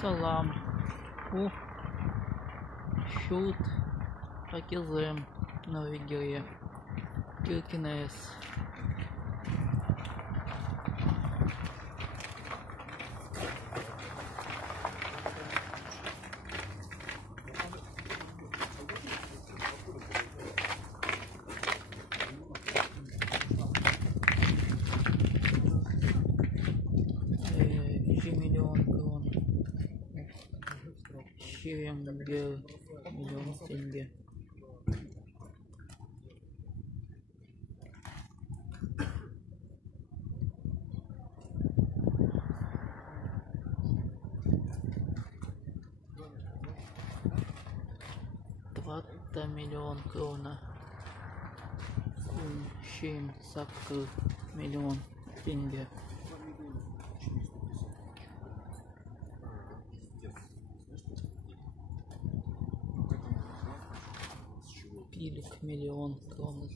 Salam. Shoot Hakizem на видео Килкинес. Миллион крон. Миллион тенге. Миллион крона. Шим сакры миллион тенге. Пилик миллион крон.